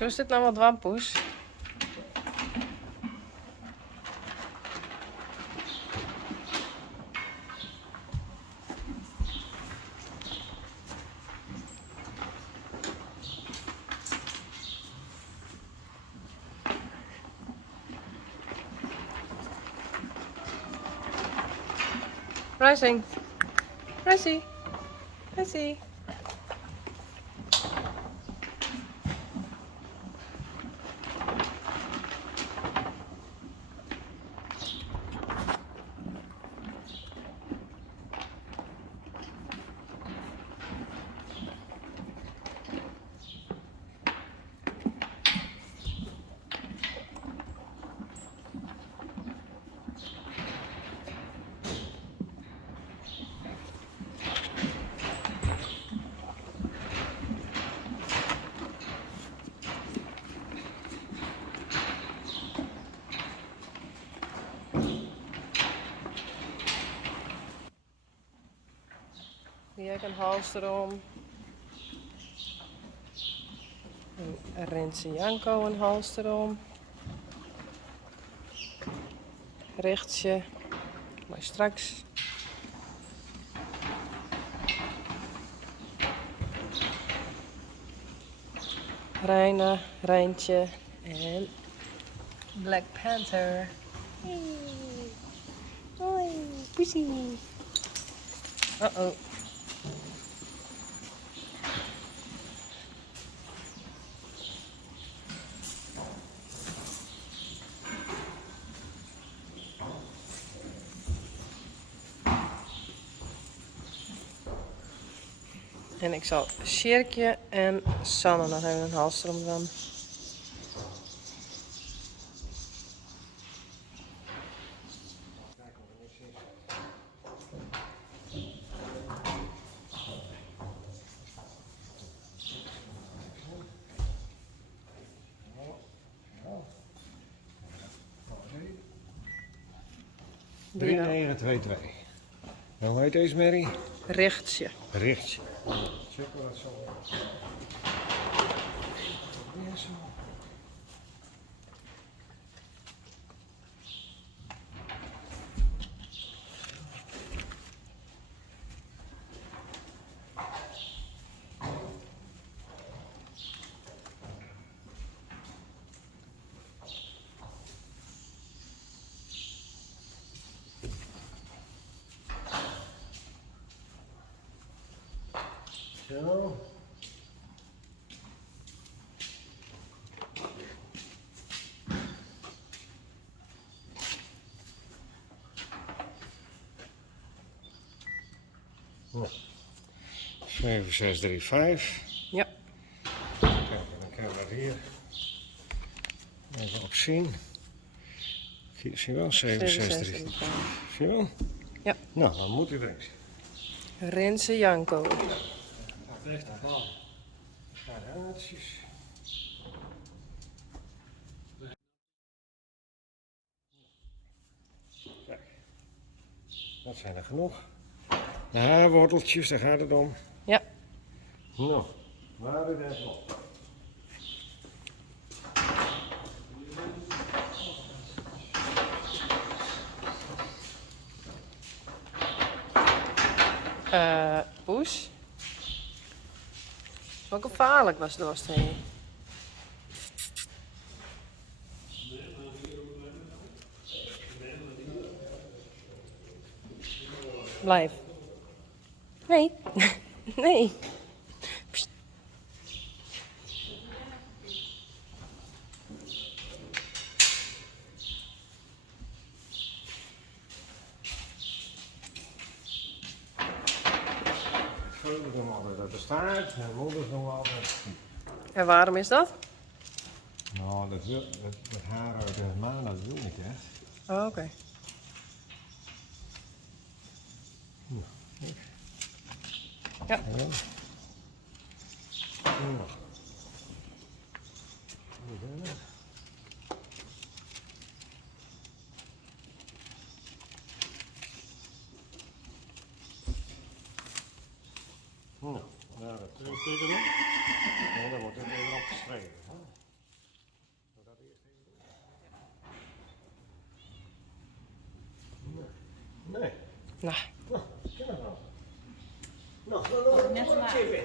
Zo is dit nou wat warm, Poes? Rising. Rising. Rising. Hier heb ik een halster om. Een Renze Janko een halster om. Richtje. Maar straks. Reina, Rijntje en Black Panther. Hey. Hoi, poesie. Uh-oh. En ik zal Sjerkje en Sanne nog even een halster om dan. Drie 9 2 2. Hoe heet deze merrie? Richtje. Richtje. Check wat dat zo. Weer zo. Zo. Oh. 7, 6, 3, 5. Ja. Kijk, dan kunnen we dat hier even op zien. Zie je wel? 7, 6, 3, 5. Zie je wel? Ja. Nou, dan moet hij erin. Renze Janko. Recht afval. Gaatjes. Kijk, dat zijn er genoeg. De haarworteltjes, daar gaat het om. Ja. Nou, waar is het nog? Poes. Zo gevaarlijk was het doorsteken. Blijf. Nee. Nee. Psst. Vader doen altijd dat bestaat, en moeder doen altijd. En waarom is dat? Nou, dat haar uit de maan, dat wil niet echt. Oh, oké. Ja. Ja. Nog. Nou, daar het tegenop. En dan wordt het even opgeschreven. Nee. Nou, Nou, kijk maar nou. Nou, dan net nog een waar. chip in.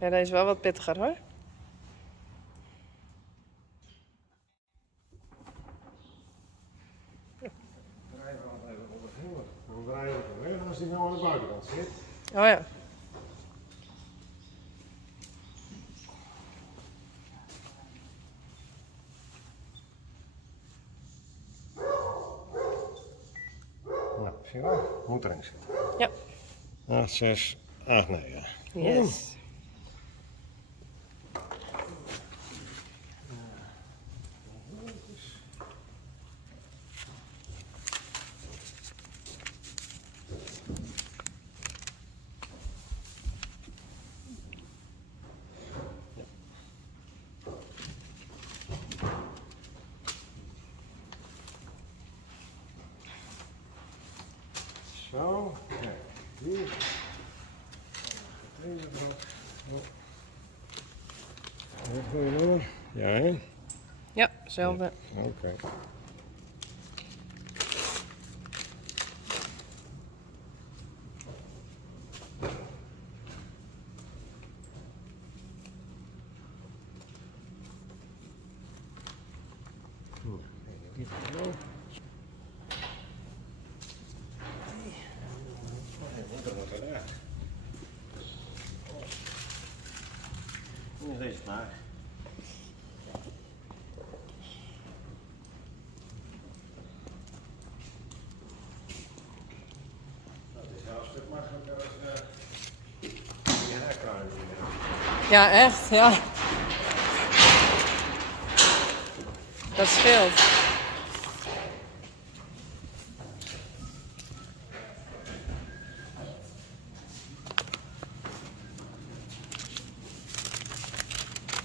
ja, deze is wel wat pittiger hoor. Draaien we altijd even op het helemaal. Dan draaien we het weg als die nou aan de buitenkant zit. Oh ja. Nou, zie je wel? Moet erin zitten. Ja. 8, 6, 8, 9. Yes. Zo, kijk. Hier. Even wat. Wat wil je nou? Ja, hè? Ja, hetzelfde. Oké. Dit is wel. Dat wordt eruit. Nu is deze klaar. Dat is wel een stuk makkelijker als die haarkraan hier. Ja, echt, ja. Dat scheelt.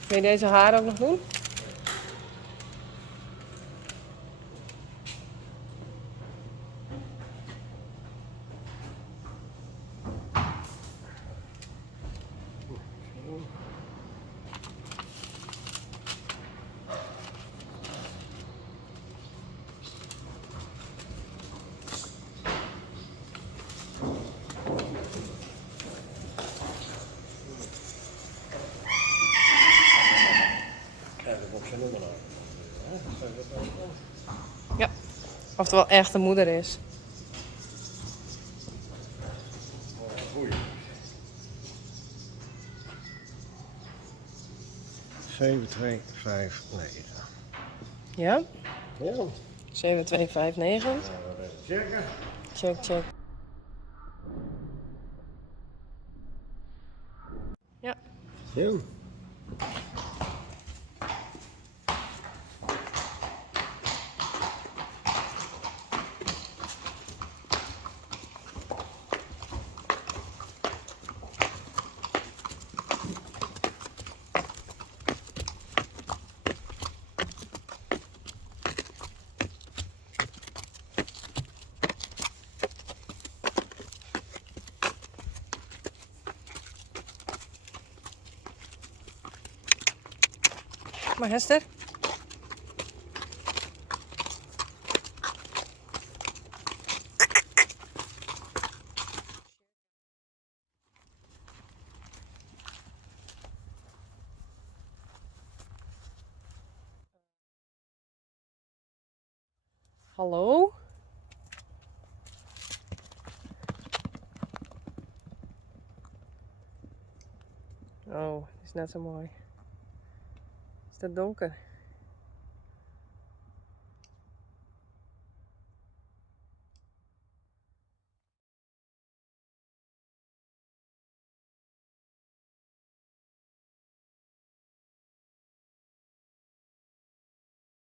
Wil je deze haar ook nog doen? Kijk, dat op zijn nummer aan. Ja. Of het wel echt de moeder is. Goeie. 7, 2, 5, 9. Ja? Ja. 7, 2, 5, 9. Nou, we even checken. Check, check. Ja. Ja. Maar Hester? Hallo? Oh, het is net zo mooi. Is het donker?